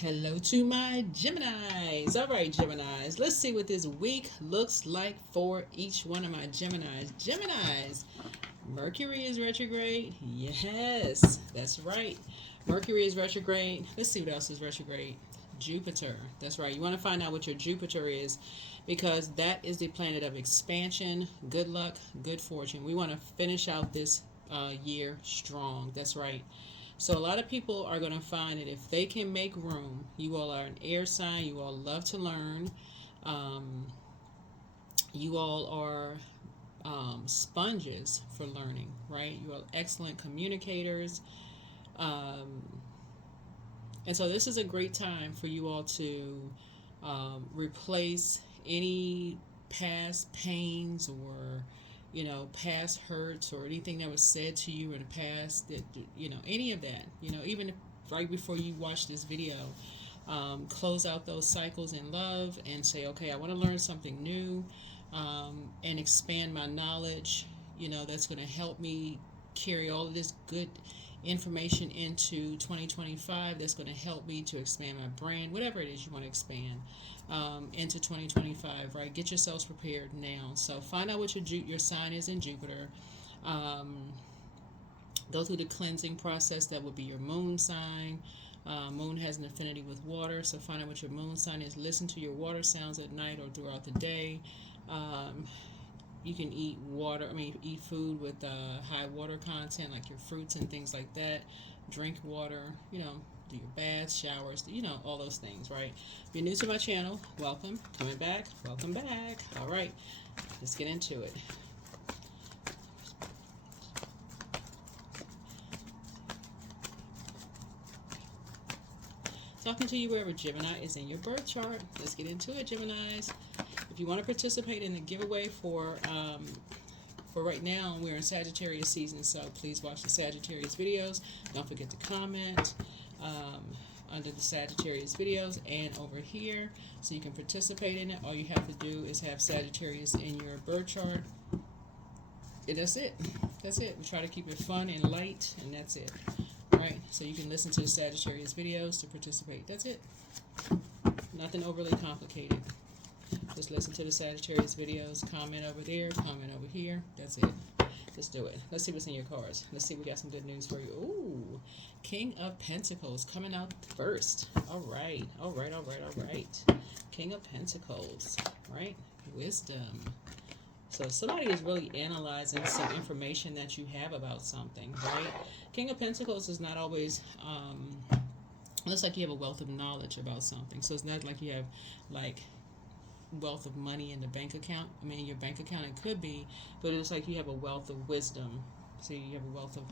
Hello to my Geminis. All right, Geminis. Let's see what this week looks like for each one of my Geminis. Geminis, Mercury is retrograde. Yes, that's right. Mercury is retrograde. Let's see what else is retrograde. Jupiter. That's right. You want to find out what your Jupiter is because that is the planet of expansion, good luck, good fortune. We want to finish out this year strong. That's right. So a lot of people are going to find that if they can make room, you all are an air sign, you all love to learn, um, you all are sponges for learning, right? You are excellent communicators. Um, and so this is a great time for you all to replace any past pains or past hurts or anything that was said to you in the past, that any of that, even if right before you watch this video, close out those cycles in love and say, okay, I want to learn something new, and expand my knowledge, that's going to help me carry all of this good information into 2025, that's going to help me to expand my brand, whatever it is you want to expand into 2025, right? Get yourselves prepared now. So find out what your sign is in Jupiter. Um, Go through the cleansing process. That would be your moon sign. Moon has an affinity with water, so find out what your moon sign is. Listen to your water sounds at night or throughout the day. You can eat food with high water content, like your fruits and things like that. Drink water, do your baths, showers, all those things, right? If you're new to my channel, welcome. Coming back, welcome back. All right, let's get into it. Talking to you wherever Gemini is in your birth chart. Let's get into it, Geminis. If you want to participate in the giveaway for right now, we're in Sagittarius season, so please watch the Sagittarius videos. Don't forget to comment under the Sagittarius videos and over here so you can participate in it. All you have to do is have Sagittarius in your birth chart. And that's it. That's it. We try to keep it fun and light, and that's it. Right? So you can listen to the Sagittarius videos to participate. That's it. Nothing overly complicated. Just listen to the Sagittarius videos, comment over there, comment over here. That's it. Let's do it. Let's see what's in your cards. Let's see if we got some good news for you. Ooh, King of Pentacles coming out first. All right. All right, all right, all right. King of Pentacles, right? Wisdom. So somebody is really analyzing some information that you have about something, right? King of Pentacles is not always, looks like you have a wealth of knowledge about something. So it's not like you have like wealth of money in the bank account. I mean, your bank account, it could be, but it's like you have a wealth of wisdom. So you have a wealth of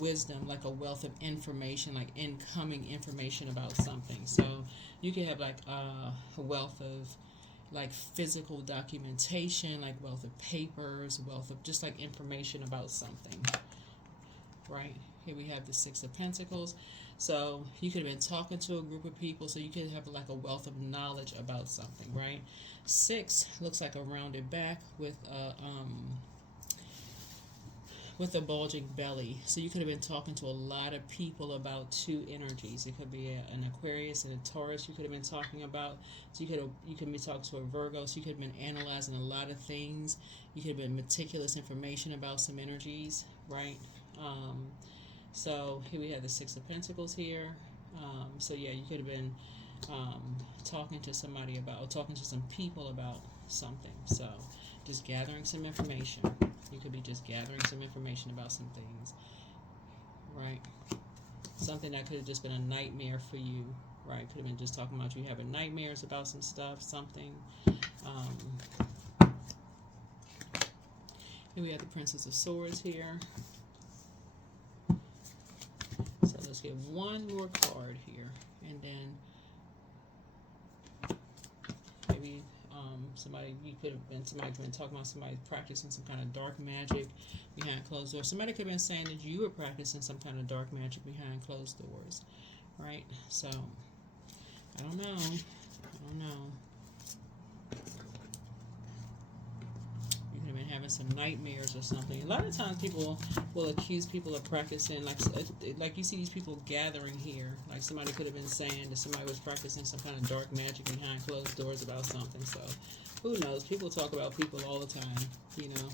wisdom, like a wealth of information, like incoming information about something. So you could have like a wealth of like physical documentation, like wealth of papers, wealth of just like information about something, right? Here we have the Six of Pentacles. So you could have been talking to a group of people, so you could have like a wealth of knowledge about something, right? Six looks like a rounded back with a bulging belly. So you could have been talking to a lot of people about two energies. It could be an Aquarius and a Taurus you could have been talking about. So you could be talking to a Virgo. So you could have been analyzing a lot of things. You could have been meticulous information about some energies, right? So here we have the Six of Pentacles here. So yeah, you could have been talking to somebody about, or talking to some people about something. So just gathering some information. You could be just gathering some information about some things, right? Something that could have just been a nightmare for you, right? Could have been just talking about you having nightmares about some stuff, something. Here we have the Princess of Swords here. So let's get one more card here, and then maybe somebody could have been talking about somebody practicing some kind of dark magic behind closed doors. Somebody could have been saying that you were practicing some kind of dark magic behind closed doors, right? So I don't know. You could have been having some nightmares or something. A lot of times people will accuse people of practicing, like you see these people gathering here. Like somebody could have been saying that somebody was practicing some kind of dark magic behind closed doors about something. So who knows? People talk about people all the time, you know.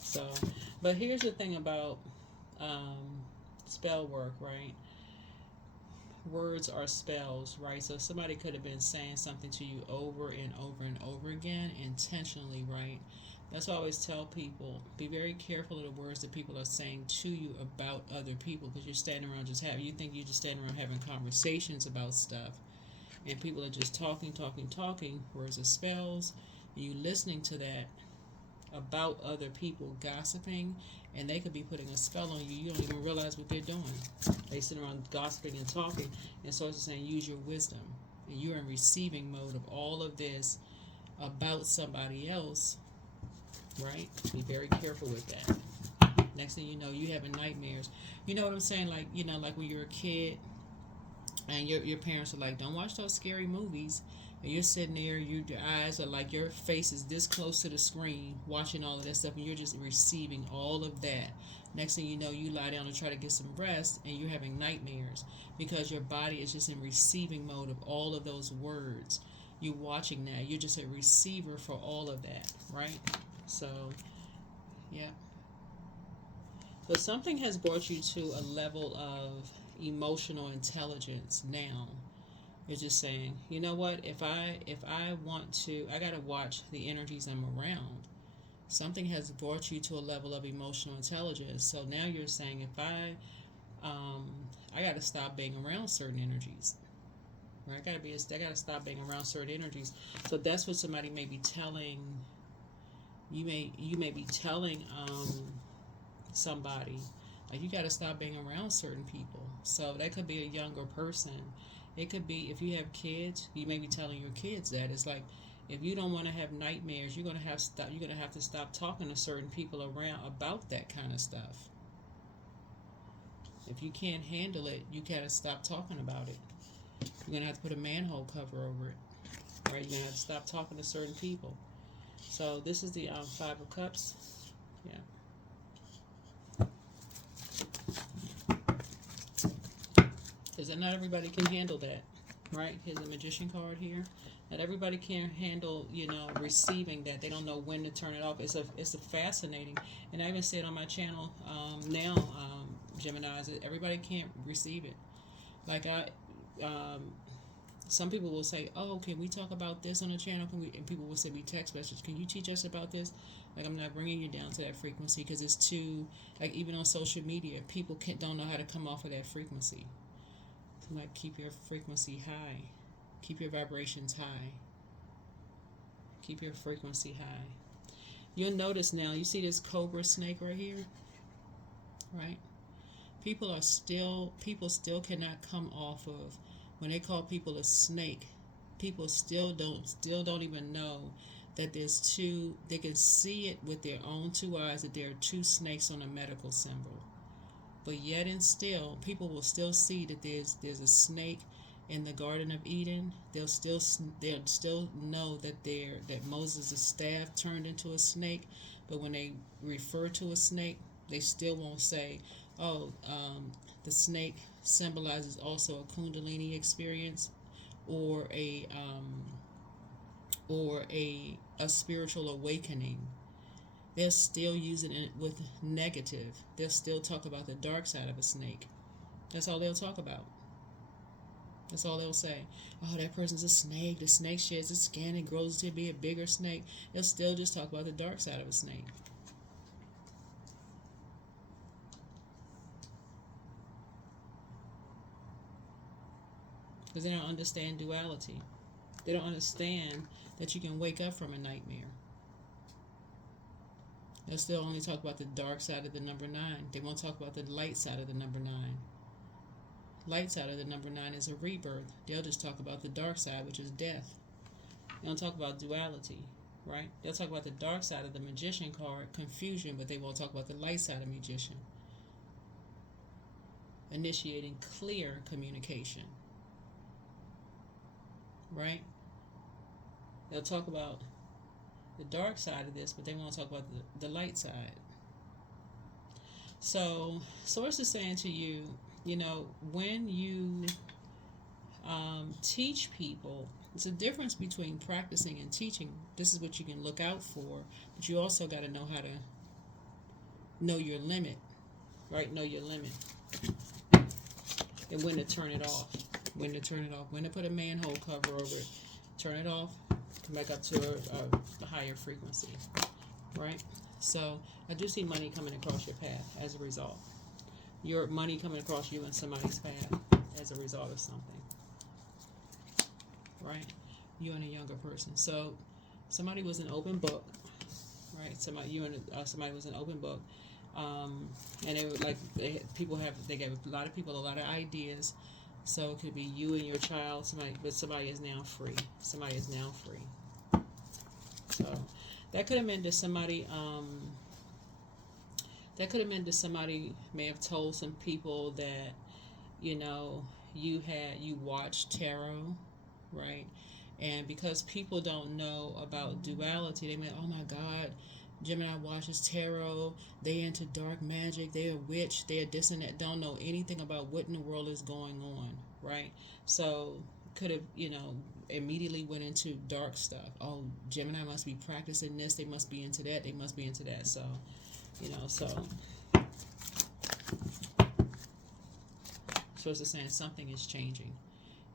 So, but here's the thing about spell work, right? Words are spells, right? So somebody could have been saying something to you over and over and over again intentionally, right? That's why I always tell people, be very careful of the words that people are saying to you about other people, because you're standing around you think you're just standing around having conversations about stuff, and people are just talking, words are spells, and you listening to that about other people gossiping, and they could be putting a spell on you. You don't even realize what they're doing. They sit around gossiping and talking, and so it's saying use your wisdom, and you're in receiving mode of all of this about somebody else, right? Be very careful with that. Next thing you know, you having nightmares. You know what I'm saying? Like, you know, like when you're a kid and your parents are like, don't watch those scary movies, and you're sitting there, your eyes are like, your face is this close to the screen watching all of that stuff, and you're just receiving all of that. Next thing you know, you lie down to try to get some rest, and you're having nightmares because your body is just in receiving mode of all of those words. You're watching that, you're just a receiver for all of that, right? So yeah, but something has brought you to a level of emotional intelligence now. It's just saying, you know what, if I want to, I gotta watch the energies I'm around. Something has brought you to a level of emotional intelligence. So now you're saying, if I gotta stop being around certain energies. Right? I gotta stop being around certain energies. So that's what somebody may be telling you may be telling somebody, like, you got to stop being around certain people. So that could be a younger person. It could be, if you have kids, you may be telling your kids that. It's like, if you don't want to have nightmares, you're gonna have to stop talking to certain people around about that kind of stuff. If you can't handle it, you gotta stop talking about it. You're gonna have to put a manhole cover over it, right? You're gonna have to stop talking to certain people. So this is the Five of Cups. Yeah. Because not everybody can handle that, right? Here's a Magician card here. Not everybody can handle, receiving that. They don't know when to turn it off. It's a fascinating, and I even say it on my channel now, Geminis. Everybody can't receive it. Like some people will say, "Oh, can we talk about this on the channel?" And people will send me text messages. Can you teach us about this? Like, I'm not bringing you down to that frequency because it's too, like, even on social media, people don't know how to come off of that frequency. So, like, keep your frequency high, keep your vibrations high, keep your frequency high. You'll notice now. You see this cobra snake right here, right? People still cannot come off of, when they call people a snake, people still don't even know that there's two. They can see it with their own two eyes that there are two snakes on a medical symbol, but yet and still, people will still see that there's a snake in the Garden of Eden. They'll still know that Moses' staff turned into a snake, but when they refer to a snake, they still won't say, "Oh, the snake symbolizes also a Kundalini experience, or a spiritual awakening." They're still using it with negative. They'll still talk about the dark side of a snake. That's all they'll talk about. That's all they'll say. "Oh, that person's a snake. The snake sheds its skin and grows to be a bigger snake." They'll still just talk about the dark side of a snake. Because they don't understand duality. They don't understand that you can wake up from a nightmare. They'll still only talk about the dark side of the number 9. They won't talk about the light side of the number 9. Light side of the number 9 is a rebirth. They'll just talk about the dark side, which is death. They don't talk about duality, right? They'll talk about the dark side of the Magician card, confusion, but they won't talk about the light side of Magician. Initiating clear communication, right? They'll talk about the dark side of this, but they want to talk about the light side. So, Source is saying to you, you know, when you teach people, it's a difference between practicing and teaching. This is what you can look out for, but you also got to know how to know your limit, right? Know your limit. And when to turn it off. When to turn it off. When to put a manhole cover over it. Turn it off. Come back up to a higher frequency, right? So I do see money coming across your path as a result. Your money coming across you and somebody's path as a result of something, right? You and a younger person. So somebody was an open book, right? Somebody was an open book, and they were like they gave a lot of people a lot of ideas. So it could be you and your child, somebody is now free. Somebody is now free. So that could have meant that somebody may have told some people that, you know, you watched tarot, right? And because people don't know about duality, they may, oh my God, Gemini watches tarot, they into dark magic, they're a witch, they're this and that, don't know anything about what in the world is going on, right? So could have, you know, immediately went into dark stuff. Oh, Gemini must be practicing this, they must be into that, they must be into that. So, you know, so it's saying something is changing.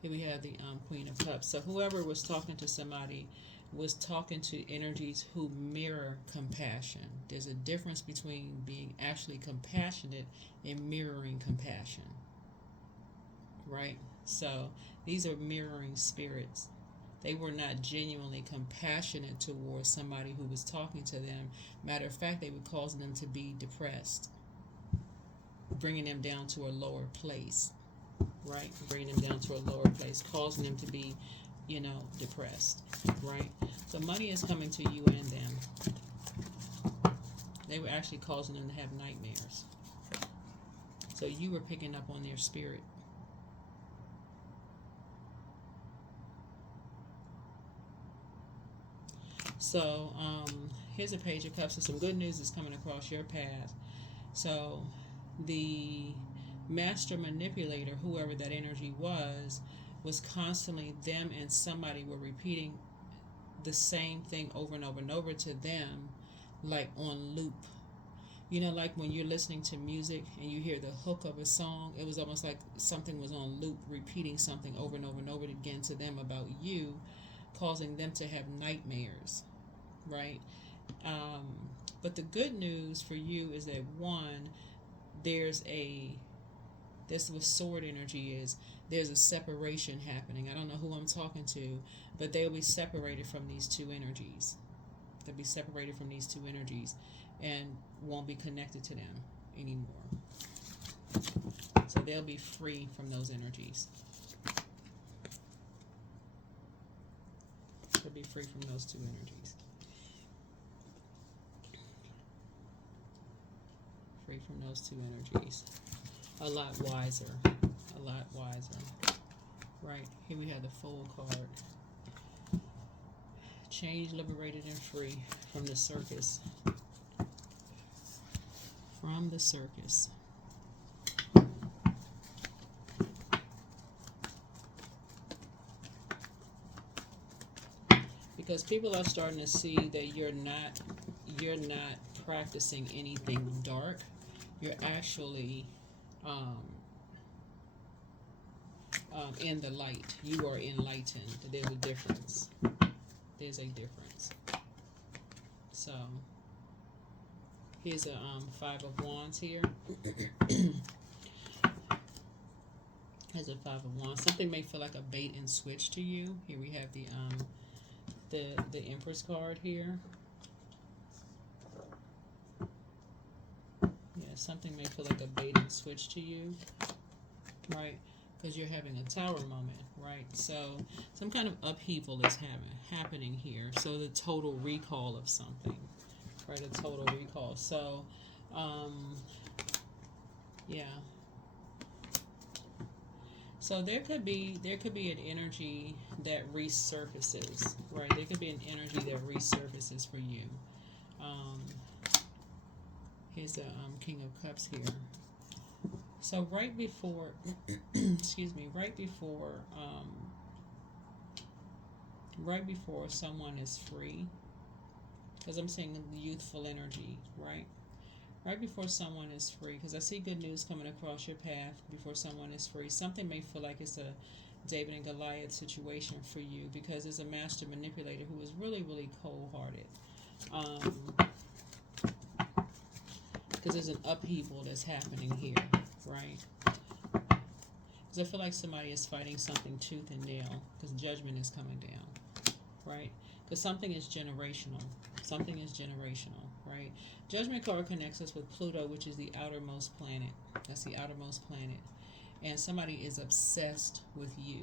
Here we have the Queen of Cups. So whoever was talking to somebody was talking to energies who mirror compassion. There's a difference between being actually compassionate and mirroring compassion, right? So these are mirroring spirits. They were not genuinely compassionate towards somebody who was talking to them. Matter of fact, they were causing them to be depressed, bringing them down to a lower place, right? Bringing them down to a lower place, causing them to be, you know, depressed, right? So money is coming to you and them. They were actually causing them to have nightmares. So you were picking up on their spirit. So here's a Page of Cups. So some good news is coming across your path. So the master manipulator, whoever that energy was constantly, them and somebody were repeating the same thing over and over and over to them, like on loop. You know, like when you're listening to music and you hear the hook of a song, it was almost like something was on loop, repeating something over and over and over again to them about you, causing them to have nightmares, right? But the good news for you is that, one, this what sword energy is, there's a separation happening. I don't know who I'm talking to, but they'll be separated from these two energies. They'll be separated from these two energies and won't be connected to them anymore. So they'll be free from those energies. They'll be free from those two energies. Free from those two energies. A lot wiser. A lot wiser. Right. Here we have the Fool card. Changed, liberated, and free from the circus. From the circus. Because people are starting to see that you're not practicing anything dark. You're actually in the light. You are enlightened. There's a difference. There's a difference. So here's a Five of Wands here. Has a Five of Wands. Something may feel like a bait and switch to you. Here we have the Empress card here. Yeah, something may feel like a bait and switch to you, right? Because you're having a tower moment, right? So some kind of upheaval is happening here. So the total recall of something, right? A total recall. So, yeah. So there could be an energy that resurfaces, right? There could be an energy that resurfaces for you. Um, Here's the King of Cups here. So right before, excuse me, right before someone is free, because I'm saying youthful energy, right? Right before someone is free, because I see good news coming across your path before someone is free. Something may feel like it's a David and Goliath situation for you, because there's a master manipulator who is really, really cold-hearted. Because there's an upheaval that's happening here, right? Because I feel like somebody is fighting something tooth and nail, because judgment is coming down, right? Because something is generational. Something is generational, right? Judgment card connects us with Pluto, which is the outermost planet. That's the outermost planet. And somebody is obsessed with you.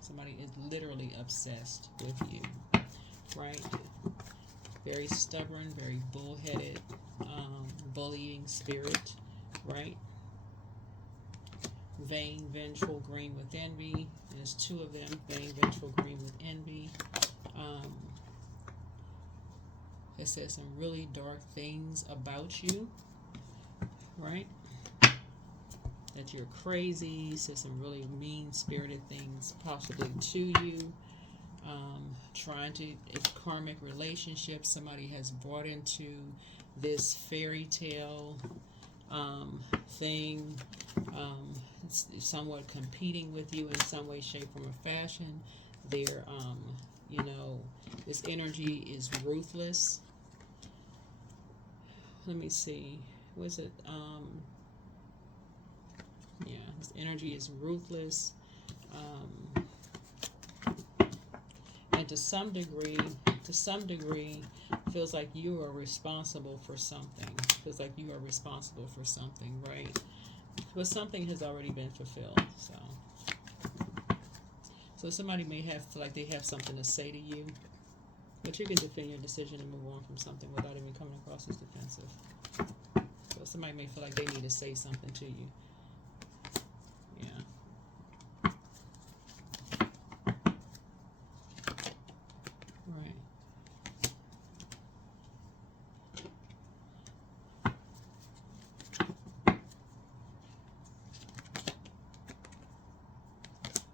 Somebody is literally obsessed with you, right? Very stubborn, very bullheaded, bullying spirit, right? Vain, vengeful, green with envy. There's two of them, vain, vengeful, green with envy. It says some really dark things about you, right? That you're crazy. It says some really mean-spirited things possibly to you. Trying to, it's karmic relationships. Somebody has brought into this fairy tale thing, somewhat competing with you in some way, shape, form, or fashion. They're, this energy is ruthless. Let me see. Was it? This energy is ruthless. And to some degree, feels like you are responsible for something. Feels like you are responsible for something, right? But something has already been fulfilled. So somebody may feel like they have something to say to you, but you can defend your decision and move on from something without even coming across as defensive. So somebody may feel like they need to say something to you. Yeah. Right.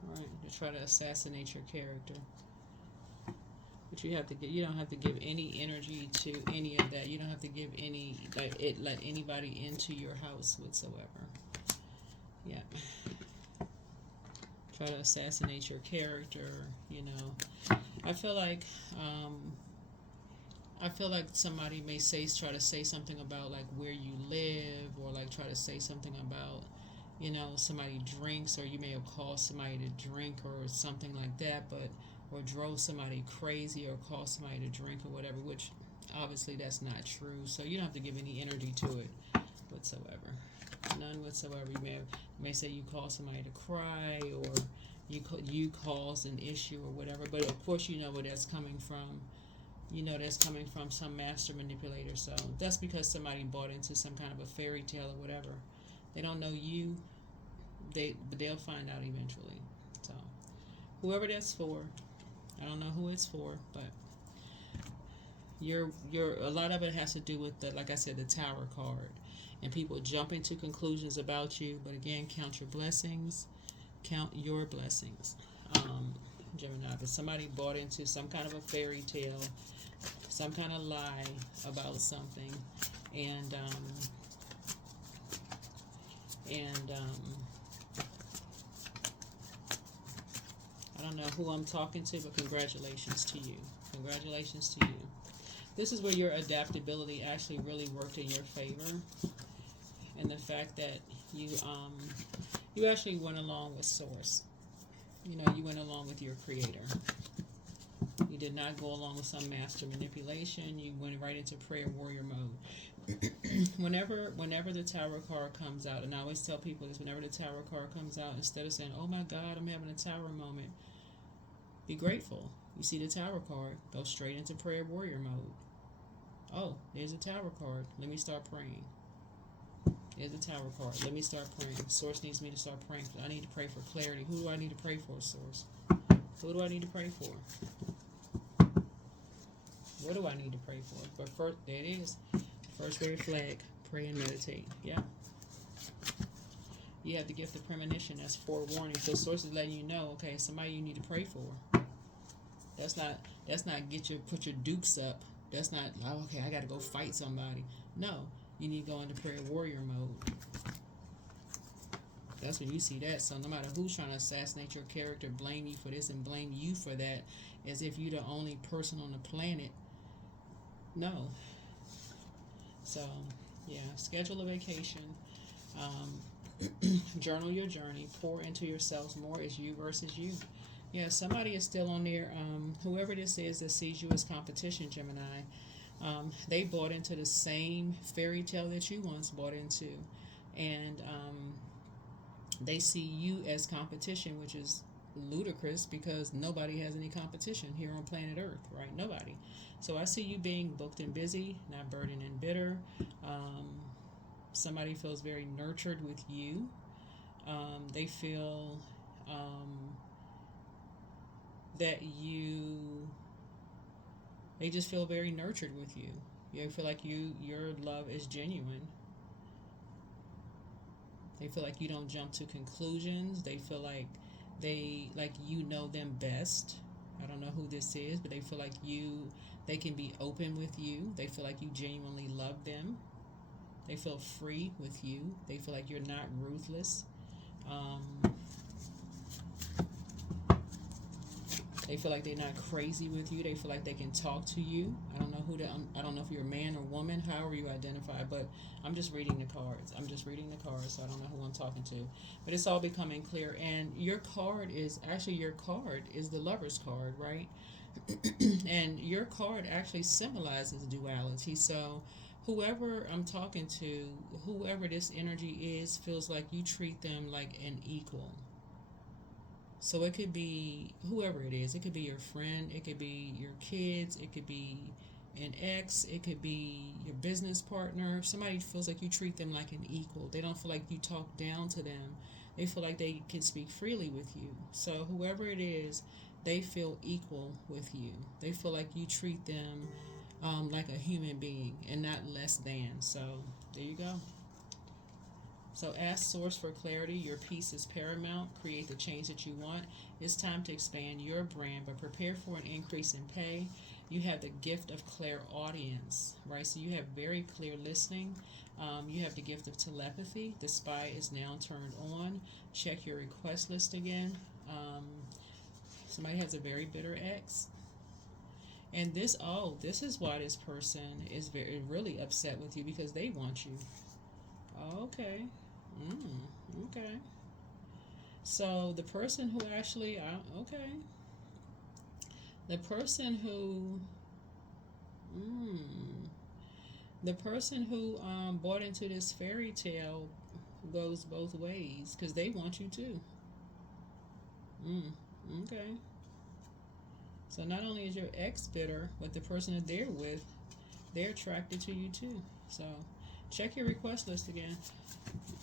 Right. To try to assassinate your character. But you don't have to give any energy to any of that. You don't have to give let anybody into your house whatsoever. Yeah. Try to assassinate your character, I feel like somebody may try to say something about like where you live, or like try to say something about, somebody drinks, or you may have called somebody to drink or something like that, or drove somebody crazy, or caused somebody to drink or whatever, which obviously that's not true. So you don't have to give any energy to it whatsoever. None whatsoever. You may say you caused somebody to cry, or you caused an issue or whatever. But of course you know where that's coming from. That's coming from some master manipulator. So that's because somebody bought into some kind of a fairy tale or whatever. They don't know you. But they'll find out eventually. So whoever that's for, I don't know who it's for, but a lot of it has to do with like I said, the Tower card, and people jumping to conclusions about you. But again, count your blessings. Count your blessings, Gemini. But somebody bought into some kind of a fairy tale, some kind of lie about something, and I don't know who I'm talking to, but congratulations to you. Congratulations to you. This is where your adaptability actually really worked in your favor, and the fact that you actually went along with Source. You went along with your Creator. You did not go along with some master manipulation. You went right into prayer warrior mode. whenever the Tower card comes out, and I always tell people this, whenever the Tower card comes out, instead of saying, oh my God, I'm having a Tower moment, be grateful. You see the Tower card, go straight into prayer warrior mode. Oh, there's a Tower card. Let me start praying. Here's the Tower card. Let me start praying. Source needs me to start praying. I need to pray for clarity. Who do I need to pray for, Source? Who do I need to pray for? What do I need to pray for? But first, there it is. First red flag. Pray and meditate. Yeah. You have the gift of premonition. That's forewarning. So Source is letting you know, okay, somebody you need to pray for. That's not put your dukes up. That's not, oh, okay, I got to go fight somebody. No, you need to go into prayer warrior mode. That's when you see that. So no matter who's trying to assassinate your character, blame you for this and blame you for that, as if you're the only person on the planet. No. So, yeah, schedule a vacation. Journal your journey. Pour into yourselves more. It's you versus you. Yeah, somebody is still on there. Whoever this is that sees you as competition, Gemini, they bought into the same fairy tale that you once bought into. And they see you as competition, which is ludicrous because nobody has any competition here on planet Earth, right? Nobody. So I see you being booked and busy, not burdened and bitter. Somebody feels very nurtured with you. They feel that they just feel very nurtured with you. You feel like your love is genuine. They feel like you don't jump to conclusions. They feel like you know them best. I don't know who this is, but they feel like they can be open with you. They feel like you genuinely love them. They feel free with you. They feel like you're not ruthless. They feel like they're not crazy with you. They feel like they can talk to you. I don't know I don't know if you're a man or woman, however you identify, but I'm just reading the cards. So I don't know who I'm talking to. But it's all becoming clear. And your card is the Lover's card, right? And your card actually symbolizes duality. So whoever I'm talking to, whoever this energy is, feels like you treat them like an equal. So it could be whoever it is. It could be your friend. It could be your kids. It could be an ex. It could be your business partner. Somebody feels like you treat them like an equal. They don't feel like you talk down to them. They feel like they can speak freely with you. So whoever it is, they feel equal with you. They feel like you treat them like a human being and not less than. So there you go. So ask Source for clarity. Your peace is paramount. Create the change that you want. It's time to expand your brand, but prepare for an increase in pay. You have the gift of clairaudience, right? So you have very clear listening. You have the gift of telepathy. The spy is now turned on. Check your request list again. Somebody has a very bitter ex. And this is why this person is really upset with you, because they want you. Okay. Okay. So the person who actually, the person who bought into this fairy tale goes both ways, because they want you too. Okay. So not only is your ex bitter, but the person that they're with, they're attracted to you too. So check your request list again.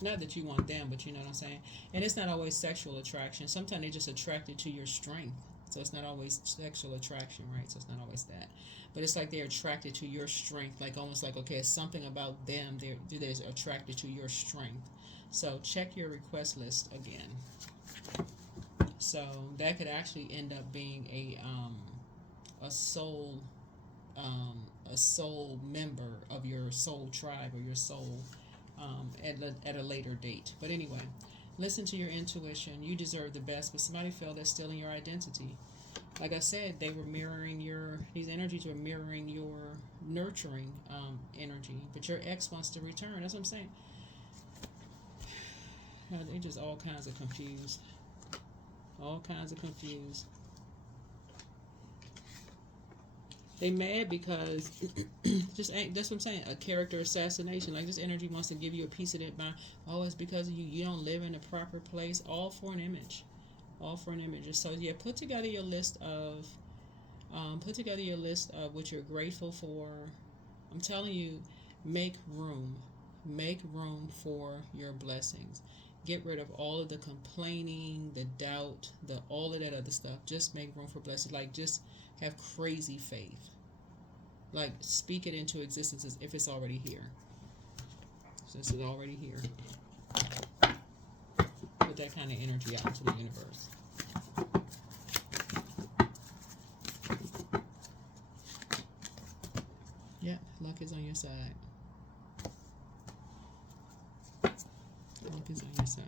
Not that you want them, but you know what I'm saying. And it's not always sexual attraction. Sometimes they're just attracted to your strength. So it's not always sexual attraction, right? So it's not always that. But it's like they're attracted to your strength. Like almost like, okay, it's something about them. They're attracted to your strength. So check your request list again. So that could actually end up being a soul member of your soul tribe or your soul at a later date. But anyway, listen to your intuition. You deserve the best, but somebody felt that's stealing your identity. Like I said, they were mirroring these energies were mirroring your nurturing energy, but your ex wants to return. That's what I'm saying. They're just all kinds of confused. All kinds of confused. They mad because just ain't. That's what I'm saying. A character assassination. Like this energy wants to give you a piece of that mind. Oh, it's because of you. You don't live in a proper place. All for an image. All for an image. So yeah, put together your list of what you're grateful for. I'm telling you, make room. Make room for your blessings. Get rid of all of the complaining, the doubt, the all of that other stuff. Just make room for blessings. Like, just have crazy faith. Like, speak it into existence as if it's already here. Since it's already here. Put that kind of energy out into the universe. Yeah, luck is on your side. Luck is on your side.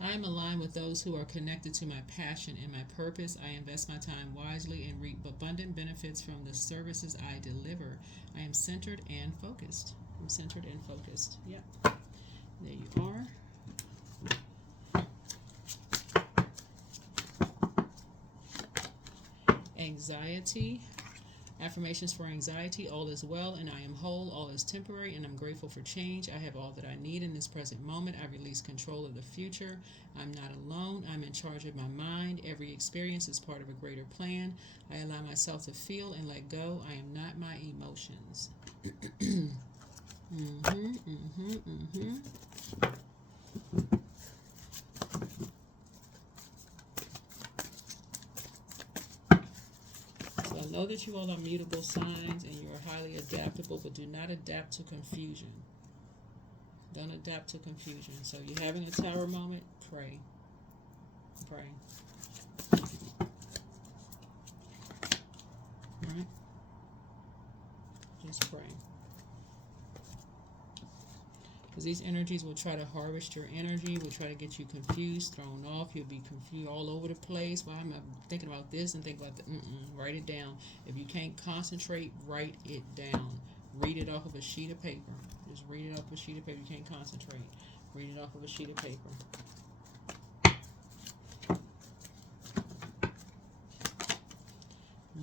I am aligned with those who are connected to my passion and my purpose. I invest my time wisely and reap abundant benefits from the services I deliver. I am centered and focused. I'm centered and focused. Yep. There you are. Anxiety. Affirmations for anxiety. All is well and I am whole. All is temporary and I'm grateful for change. I have all that I need in this present moment. I release control of the future. I'm not alone. I'm in charge of my mind. Every experience is part of a greater plan. I allow myself to feel and let go. I am not my emotions. I know that you all are mutable signs and you are highly adaptable, but do not adapt to confusion. Don't adapt to confusion. So you're having a tower moment, pray. Pray. Alright? Just pray. Because these energies will try to harvest your energy, will try to get you confused, thrown off. You'll be confused all over the place. Why am I thinking about this and thinking about that? Write it down. If you can't concentrate, write it down. Read it off of a sheet of paper. Just read it off of a sheet of paper. You can't concentrate. Read it off of a sheet of paper.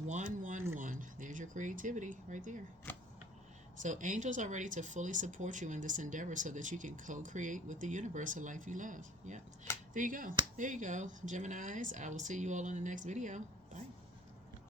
One. There's your creativity right there. So angels are ready to fully support you in this endeavor so that you can co-create with the universe a life you love. Yeah. There you go. There you go. Geminis, I will see you all in the next video. Bye.